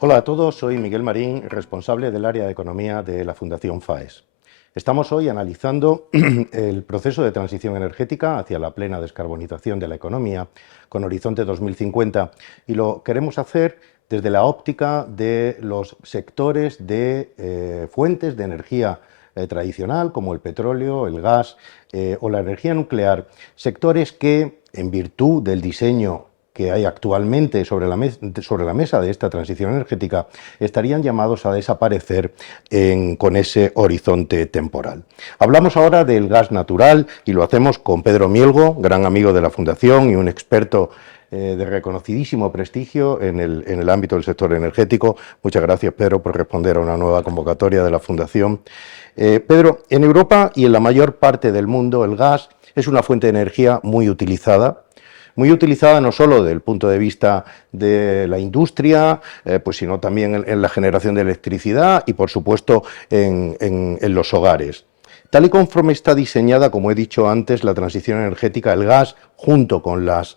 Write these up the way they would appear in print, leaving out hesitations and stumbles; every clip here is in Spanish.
Hola a todos, soy Miguel Marín, responsable del área de economía de la Fundación FAES. Estamos hoy analizando el proceso de transición energética hacia la plena descarbonización de la economía con Horizonte 2050 y lo queremos hacer desde la óptica de los sectores de fuentes de energía tradicional como el petróleo, el gas o la energía nuclear, sectores que en virtud del diseño que hay actualmente sobre la mesa de esta transición energética estarían llamados a desaparecer con ese horizonte temporal. Hablamos ahora del gas natural y lo hacemos con Pedro Mielgo, gran amigo de la Fundación y un experto de reconocidísimo prestigio en el ámbito del sector energético. Muchas gracias, Pedro, por responder a una nueva convocatoria de la Fundación. Pedro, en Europa y en la mayor parte del mundo el gas es una fuente de energía muy utilizada no solo desde el punto de vista de la industria, sino también en la generación de electricidad y, por supuesto, en los hogares. Tal y conforme está diseñada, como he dicho antes, la transición energética, el gas, junto con las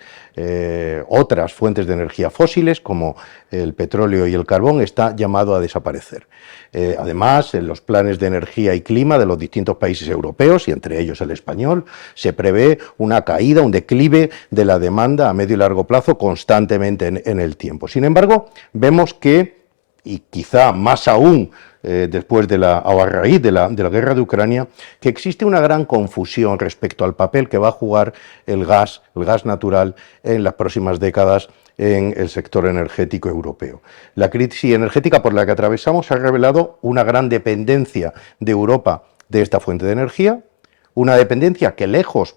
otras fuentes de energía fósiles, como el petróleo y el carbón, está llamado a desaparecer. Además, en los planes de energía y clima de los distintos países europeos, y entre ellos el español, se prevé una caída, un declive de la demanda a medio y largo plazo constantemente en el tiempo. Sin embargo, vemos que, y quizá más aún después o a raíz de la guerra de Ucrania, que existe una gran confusión respecto al papel que va a jugar el gas natural en las próximas décadas en el sector energético europeo. La crisis energética por la que atravesamos ha revelado una gran dependencia de Europa de esta fuente de energía, una dependencia que lejos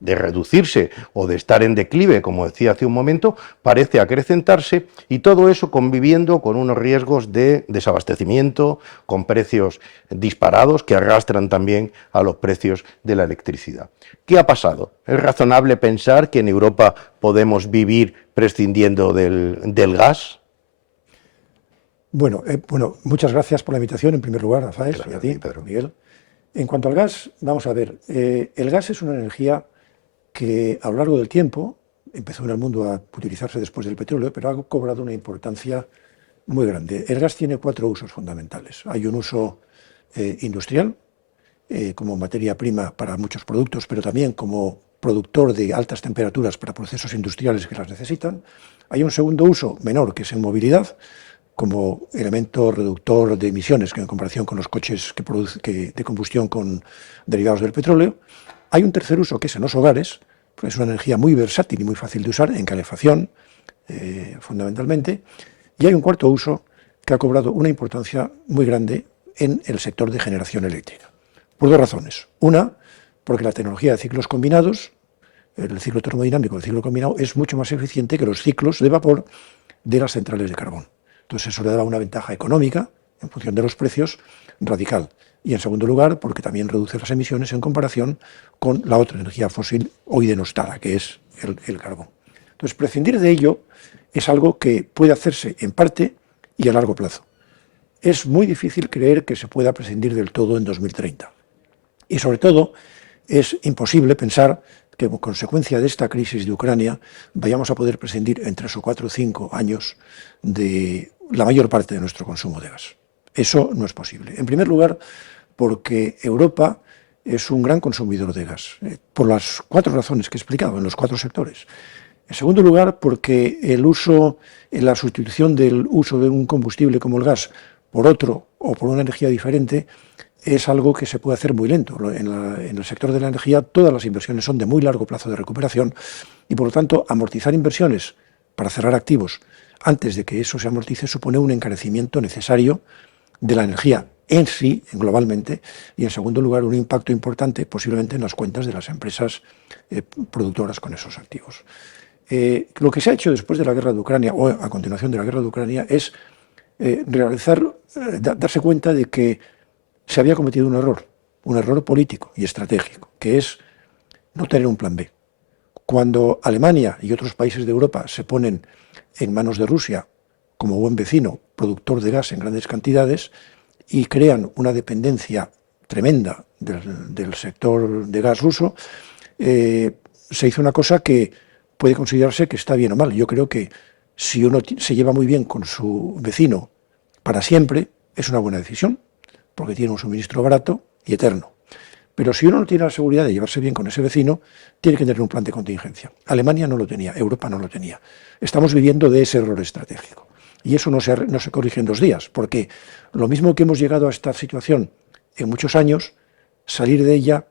de reducirse o de estar en declive, como decía hace un momento, parece acrecentarse, y todo eso conviviendo con unos riesgos de desabastecimiento, con precios disparados que arrastran también a los precios de la electricidad. ¿Qué ha pasado? ¿Es razonable pensar que en Europa podemos vivir prescindiendo del gas? Bueno, muchas gracias por la invitación, en primer lugar, a FAES y a ti, Pedro. Miguel. En cuanto al gas, vamos a ver, el gas es una energía que a lo largo del tiempo empezó en el mundo a utilizarse después del petróleo, pero ha cobrado una importancia muy grande. El gas tiene 4 usos fundamentales. Hay un uso industrial, como materia prima para muchos productos, pero también como productor de altas temperaturas para procesos industriales que las necesitan. Hay un segundo uso menor, que es en movilidad, como elemento reductor de emisiones, que en comparación con los coches de combustión con derivados del petróleo. Hay un tercer uso, que es en los hogares, pues es una energía muy versátil y muy fácil de usar, en calefacción, fundamentalmente. Y hay un cuarto uso que ha cobrado una importancia muy grande en el sector de generación eléctrica, por 2 razones. Una, porque la tecnología de ciclos combinados, el ciclo termodinámico del ciclo combinado, es mucho más eficiente que los ciclos de vapor de las centrales de carbón. Entonces eso le da una ventaja económica, en función de los precios, radical. Y en segundo lugar, porque también reduce las emisiones en comparación con la otra energía fósil hoy denostada, que es el carbón. Entonces, prescindir de ello es algo que puede hacerse en parte y a largo plazo. Es muy difícil creer que se pueda prescindir del todo en 2030. Y sobre todo, es imposible pensar que como consecuencia de esta crisis de Ucrania vayamos a poder prescindir en 3 o 4 o 5 años de la mayor parte de nuestro consumo de gas. Eso no es posible. En primer lugar, porque Europa es un gran consumidor de gas, por las 4 razones que he explicado, en los 4 sectores. En segundo lugar, porque la sustitución del uso de un combustible como el gas por otro o por una energía diferente es algo que se puede hacer muy lento. En el sector de la energía todas las inversiones son de muy largo plazo de recuperación y, por lo tanto, amortizar inversiones para cerrar activos antes de que eso se amortice supone un encarecimiento necesario de la energía en sí, globalmente, y en segundo lugar un impacto importante posiblemente en las cuentas de las empresas productoras con esos activos. Lo que se ha hecho después de la guerra de Ucrania, o a continuación de la guerra de Ucrania, es darse cuenta de que se había cometido un error político y estratégico, que es no tener un plan B. Cuando Alemania y otros países de Europa se ponen en manos de Rusia como buen vecino, productor de gas en grandes cantidades, y crean una dependencia tremenda del sector de gas ruso, se hizo una cosa que puede considerarse que está bien o mal. Yo creo que si uno se lleva muy bien con su vecino para siempre, es una buena decisión, porque tiene un suministro barato y eterno. Pero si uno no tiene la seguridad de llevarse bien con ese vecino, tiene que tener un plan de contingencia. Alemania no lo tenía, Europa no lo tenía. Estamos viviendo de ese error estratégico. Y eso no se corrige en 2 días, porque lo mismo que hemos llegado a esta situación en muchos años, salir de ella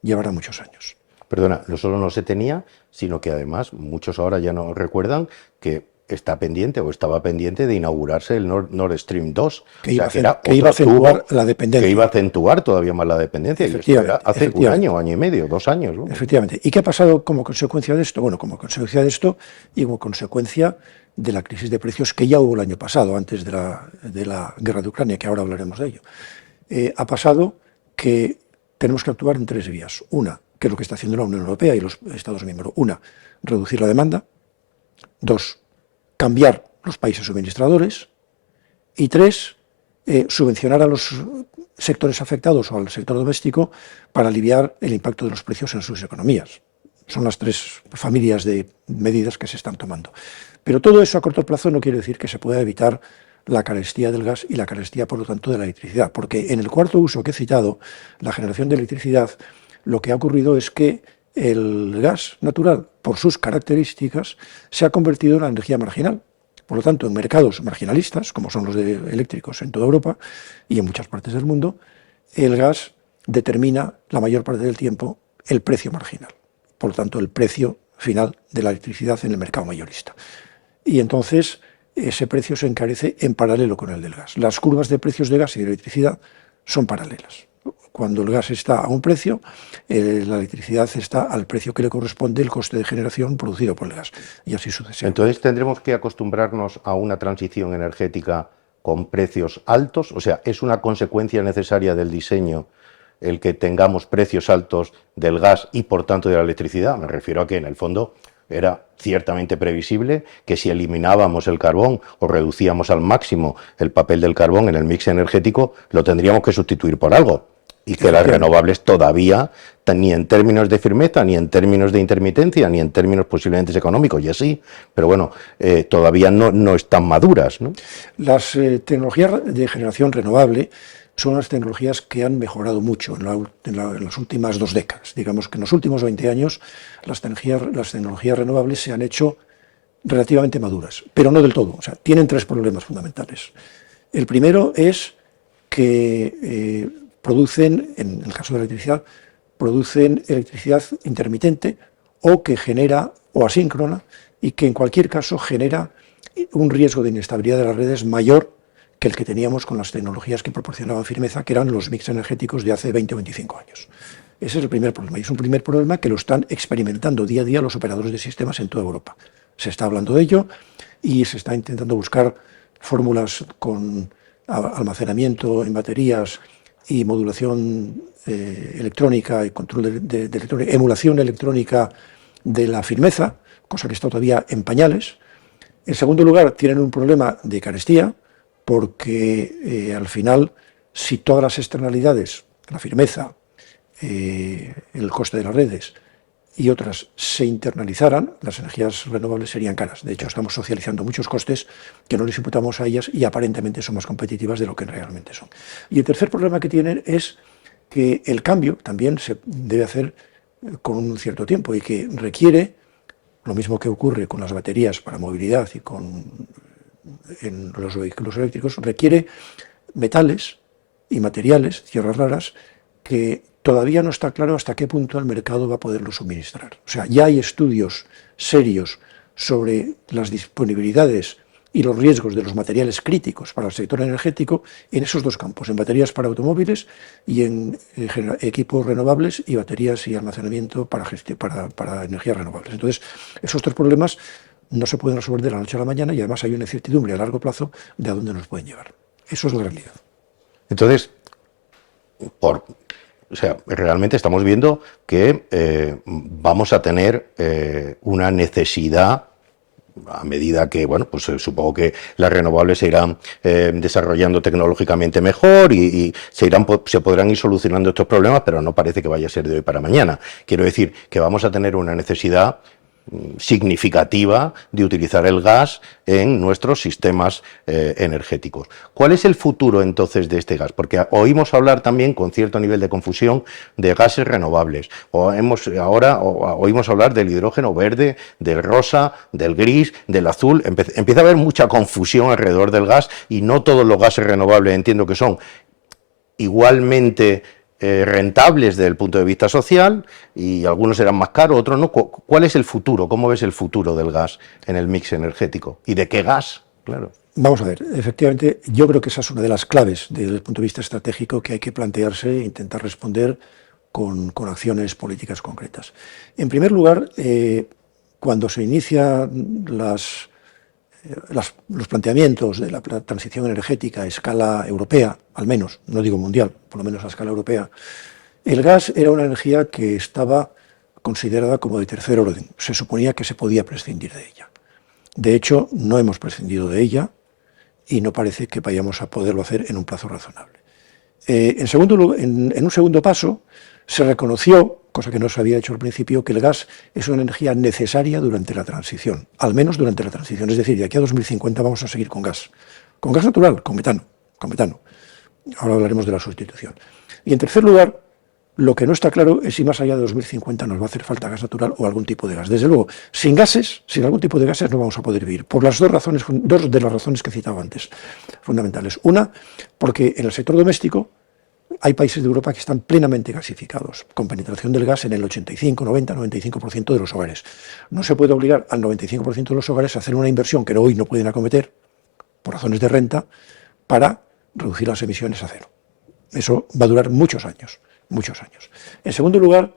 llevará muchos años. Perdona, no solo no se tenía, sino que además muchos ahora ya no recuerdan que está pendiente o estaba pendiente de inaugurarse el Nord Stream 2. Que iba a acentuar la dependencia. Que iba a acentuar todavía más la dependencia. Y esto era hace un año, año y medio, 2 años, ¿no? Efectivamente. ¿Y qué ha pasado como consecuencia de esto? Bueno, como consecuencia de esto y como consecuencia de la crisis de precios que ya hubo el año pasado, antes de la guerra de Ucrania, que ahora hablaremos de ello. Ha pasado que tenemos que actuar en 3 vías. Una, que es lo que está haciendo la Unión Europea y los Estados miembros. Una, reducir la demanda. 2, cambiar los países suministradores. Y 3, subvencionar a los sectores afectados o al sector doméstico para aliviar el impacto de los precios en sus economías. Son las 3 familias de medidas que se están tomando. Pero todo eso a corto plazo no quiere decir que se pueda evitar la carestía del gas y la carestía, por lo tanto, de la electricidad. Porque en el cuarto uso que he citado, la generación de electricidad, lo que ha ocurrido es que el gas natural, por sus características, se ha convertido en una energía marginal. Por lo tanto, en mercados marginalistas, como son los eléctricos en toda Europa y en muchas partes del mundo, el gas determina la mayor parte del tiempo el precio marginal. Por lo tanto, el precio final de la electricidad en el mercado mayorista. Y entonces ese precio se encarece en paralelo con el del gas. Las curvas de precios de gas y de electricidad son paralelas. Cuando el gas está a un precio, la electricidad está al precio que le corresponde el coste de generación producido por el gas, y así sucesivamente. Entonces, ¿tendremos que acostumbrarnos a una transición energética con precios altos? O sea, ¿es una consecuencia necesaria del diseño el que tengamos precios altos del gas y, por tanto, de la electricidad? Me refiero a que, en el fondo, era ciertamente previsible que si eliminábamos el carbón o reducíamos al máximo el papel del carbón en el mix energético, lo tendríamos que sustituir por algo. Y que las renovables todavía, ni en términos de firmeza, ni en términos de intermitencia, ni en términos posiblemente económicos, y así, pero bueno, todavía no están maduras, ¿no? Las tecnologías de generación renovable son las tecnologías que han mejorado mucho en las últimas 2 décadas. Digamos que en los últimos 20 años las tecnologías renovables se han hecho relativamente maduras, pero no del todo. O sea, tienen 3 problemas fundamentales. El primero es que producen, en el caso de la electricidad, producen electricidad intermitente o que genera, o asíncrona, y que en cualquier caso genera un riesgo de inestabilidad de las redes mayor que el que teníamos con las tecnologías que proporcionaban firmeza, que eran los mix energéticos de hace 20 o 25 años. Ese es el primer problema, y es un primer problema que lo están experimentando día a día los operadores de sistemas en toda Europa. Se está hablando de ello y se está intentando buscar fórmulas con almacenamiento en baterías y modulación electrónica y control de electrónica, emulación electrónica de la firmeza, cosa que está todavía en pañales. En segundo lugar, tienen un problema de carestía, porque al final, si todas las externalidades, la firmeza, el coste de las redes y otras se internalizaran, las energías renovables serían caras. De hecho, estamos socializando muchos costes que no les imputamos a ellas y aparentemente son más competitivas de lo que realmente son. Y el tercer problema que tienen es que el cambio también se debe hacer con un cierto tiempo y que requiere, lo mismo que ocurre con las baterías para movilidad y en los vehículos eléctricos, requiere metales y materiales, tierras raras, que todavía no está claro hasta qué punto el mercado va a poderlo suministrar. O sea, ya hay estudios serios sobre las disponibilidades y los riesgos de los materiales críticos para el sector energético en esos 2 campos, en baterías para automóviles y en equipos renovables y baterías y almacenamiento para energías renovables. Entonces, esos 3 problemas no se pueden resolver de la noche a la mañana y además hay una incertidumbre a largo plazo de a dónde nos pueden llevar. Eso es la realidad. Entonces, o sea, realmente estamos viendo que vamos a tener una necesidad, a medida que, bueno, pues supongo que las renovables se irán desarrollando tecnológicamente mejor y se podrán ir solucionando estos problemas, pero no parece que vaya a ser de hoy para mañana. Quiero decir que vamos a tener una necesidad significativa de utilizar el gas en nuestros sistemas energéticos. ¿Cuál es el futuro entonces de este gas? Porque oímos hablar también con cierto nivel de confusión de gases renovables. Oímos hablar del hidrógeno verde, del rosa, del gris, del azul. Empieza a haber mucha confusión alrededor del gas y no todos los gases renovables entiendo que son igualmente rentables desde el punto de vista social, y algunos serán más caros, otros no. ¿Cuál es el futuro? ¿Cómo ves el futuro del gas en el mix energético? ¿Y de qué gas? Claro. Vamos a ver, efectivamente, yo creo que esa es una de las claves desde el punto de vista estratégico que hay que plantearse e intentar responder con acciones políticas concretas. En primer lugar, cuando se inician los planteamientos de la transición energética a escala europea, al menos, no digo mundial, por lo menos a escala europea, el gas era una energía que estaba considerada como de tercer orden. Se suponía que se podía prescindir de ella. De hecho, no hemos prescindido de ella y no parece que vayamos a poderlo hacer en un plazo razonable. En un segundo paso, se reconoció, cosa que no se había hecho al principio, que el gas es una energía necesaria durante la transición, al menos durante la transición. Es decir, de aquí a 2050 vamos a seguir con gas natural, con metano. Ahora hablaremos de la sustitución. Y en tercer lugar, lo que no está claro es si más allá de 2050 nos va a hacer falta gas natural o algún tipo de gas. Desde luego, sin algún tipo de gases no vamos a poder vivir, por las dos de las razones que he citado antes, fundamentales. Una, porque en el sector doméstico hay países de Europa que están plenamente gasificados, con penetración del gas en el 85, 90, 95% de los hogares. No se puede obligar al 95% de los hogares a hacer una inversión que hoy no pueden acometer, por razones de renta, para reducir las emisiones a cero. Eso va a durar muchos años. En segundo lugar,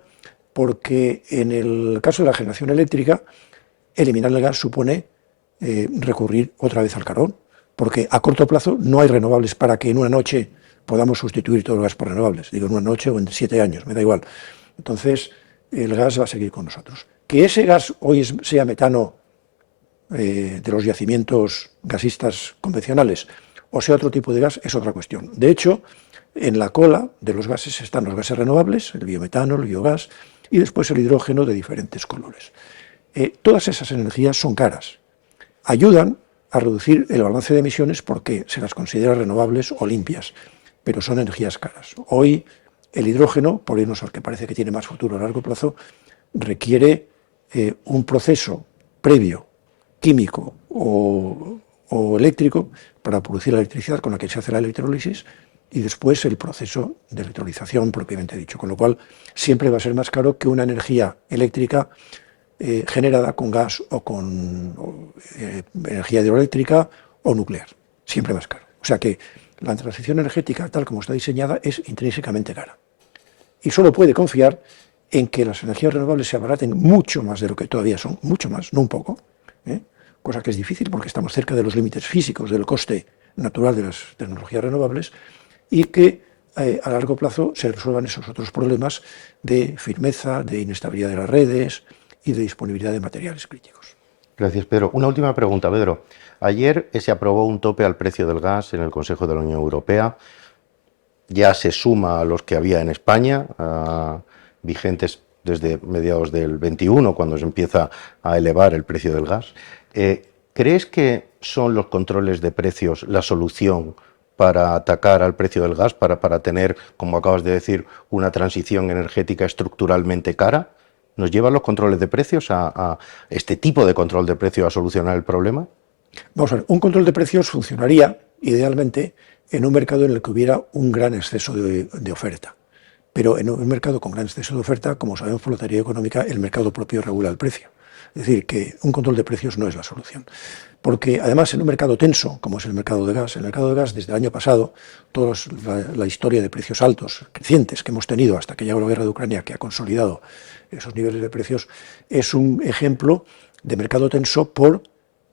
porque en el caso de la generación eléctrica, eliminar el gas supone recurrir otra vez al carbón, porque a corto plazo no hay renovables para que en una noche podamos sustituir todo el gas por renovables, digo en una noche o en 7 años, me da igual. Entonces, el gas va a seguir con nosotros. Que ese gas hoy sea metano de los yacimientos gasistas convencionales o sea otro tipo de gas es otra cuestión. De hecho, en la cola de los gases están los gases renovables, el biometano, el biogás y después el hidrógeno de diferentes colores. Todas esas energías son caras. Ayudan a reducir el balance de emisiones porque se las considera renovables o limpias, pero son energías caras. Hoy el hidrógeno, por irnos al que parece que tiene más futuro a largo plazo, requiere un proceso previo, químico o eléctrico, para producir la electricidad con la que se hace la electrólisis y después el proceso de electrolización propiamente dicho, con lo cual siempre va a ser más caro que una energía eléctrica generada con gas o con energía hidroeléctrica o nuclear, siempre más caro. O sea que la transición energética, tal como está diseñada, es intrínsecamente cara. Y solo puede confiar en que las energías renovables se abaraten mucho más de lo que todavía son, mucho más, no un poco, cosa que es difícil porque estamos cerca de los límites físicos del coste natural de las tecnologías renovables, y que a largo plazo se resuelvan esos otros problemas de firmeza, de inestabilidad de las redes y de disponibilidad de materiales críticos. Gracias, Pedro. Una última pregunta, Pedro. Ayer se aprobó un tope al precio del gas en el Consejo de la Unión Europea. Ya se suma a los que había en España, vigentes desde mediados del 21, cuando se empieza a elevar el precio del gas. ¿Crees que son los controles de precios la solución para atacar al precio del gas, para tener, como acabas de decir, una transición energética estructuralmente cara? ¿Nos llevan los controles de precios a este tipo de control de precios a solucionar el problema? Vamos a ver, un control de precios funcionaría idealmente en un mercado en el que hubiera un gran exceso de oferta. Pero en un mercado con gran exceso de oferta, como sabemos por la teoría económica, el mercado propio regula el precio. Es decir, que un control de precios no es la solución. Porque además en un mercado tenso, como es el mercado de gas, desde el año pasado, toda la historia de precios altos, crecientes que hemos tenido hasta que llegó la guerra de Ucrania, que ha consolidado esos niveles de precios, es un ejemplo de mercado tenso por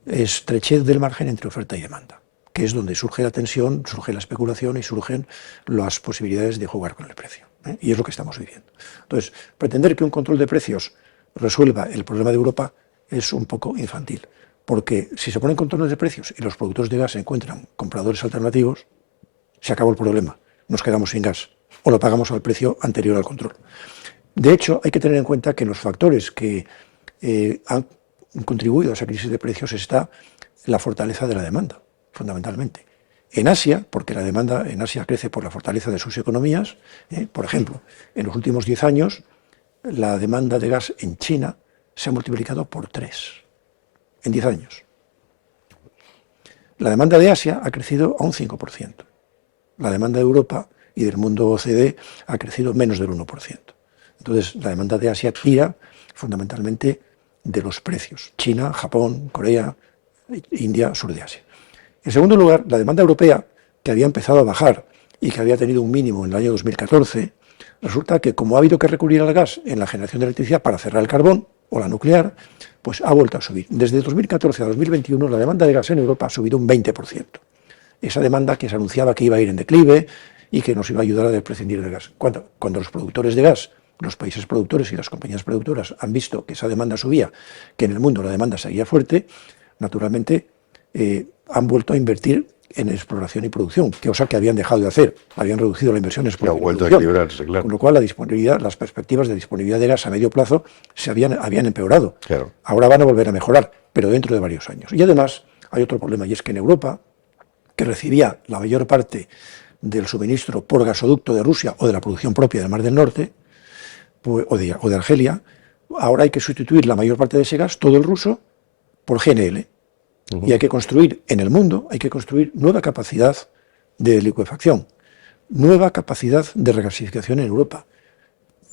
estrechez del margen entre oferta y demanda, que es donde surge la tensión, surge la especulación y surgen las posibilidades de jugar con el precio. Y es lo que estamos viviendo. Entonces, pretender que un control de precios resuelva el problema de Europa es un poco infantil, porque si se ponen controles de precios y los productores de gas encuentran compradores alternativos, se acabó el problema, nos quedamos sin gas o lo pagamos al precio anterior al control. De hecho, hay que tener en cuenta que los factores que han contribuido a esa crisis de precios está la fortaleza de la demanda, fundamentalmente. En Asia, porque la demanda en Asia crece por la fortaleza de sus economías, por ejemplo, en los últimos 10 años, la demanda de gas en China se ha multiplicado por 3, en 10 años. La demanda de Asia ha crecido a un 5%. La demanda de Europa y del mundo OCDE ha crecido menos del 1%. Entonces, la demanda de Asia tira fundamentalmente de los precios. China, Japón, Corea, India, sur de Asia. En segundo lugar, la demanda europea, que había empezado a bajar y que había tenido un mínimo en el año 2014, resulta que como ha habido que recurrir al gas en la generación de electricidad para cerrar el carbón o la nuclear, pues ha vuelto a subir. Desde 2014 a 2021 la demanda de gas en Europa ha subido un 20%. Esa demanda que se anunciaba que iba a ir en declive y que nos iba a ayudar a prescindir del gas. Cuando los productores de gas, los países productores y las compañías productoras han visto que esa demanda subía, que en el mundo la demanda seguía fuerte, naturalmente han vuelto a invertir en exploración y producción, cosa que habían dejado de hacer, habían reducido la inversión en exploración y producción, equilibrarse, claro. con lo cual las perspectivas de disponibilidad de gas a medio plazo habían empeorado. Claro. Ahora van a volver a mejorar, pero dentro de varios años. Y además hay otro problema, y es que en Europa, que recibía la mayor parte del suministro por gasoducto de Rusia o de la producción propia del Mar del Norte, pues, o de Argelia, ahora hay que sustituir la mayor parte de ese gas, todo el ruso, por GNL. Y hay que construir en el mundo, hay que construir nueva capacidad de licuefacción, nueva capacidad de regasificación en Europa.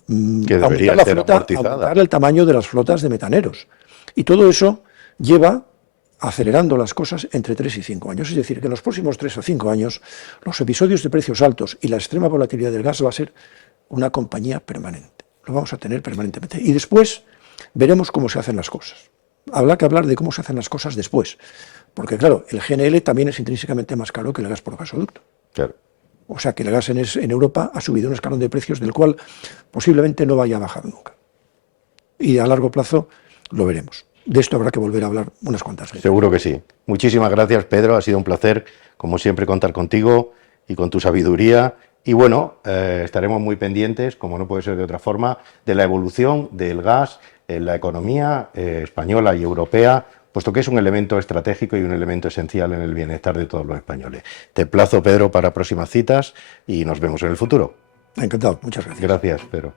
Que debería ser amortizada. Aumentar el tamaño de las flotas de metaneros. Y todo eso lleva acelerando las cosas entre 3 y 5 años. Es decir, que en los próximos 3 o 5 años los episodios de precios altos y la extrema volatilidad del gas va a ser una compañía permanente. Lo vamos a tener permanentemente. Y después veremos cómo se hacen las cosas. Habrá que hablar de cómo se hacen las cosas después. Porque, claro, el GNL también es intrínsecamente más caro que el gas por gasoducto. Claro. O sea que el gas en Europa ha subido un escalón de precios del cual posiblemente no vaya a bajar nunca. Y a largo plazo lo veremos. De esto habrá que volver a hablar unas cuantas veces. Seguro que sí. Muchísimas gracias, Pedro. Ha sido un placer, como siempre, contar contigo y con tu sabiduría. Y bueno, estaremos muy pendientes, como no puede ser de otra forma, de la evolución del gas en la economía española y europea, puesto que es un elemento estratégico y un elemento esencial en el bienestar de todos los españoles. Te emplazo, Pedro, para próximas citas y nos vemos en el futuro. Encantado. Muchas gracias. Gracias, Pedro.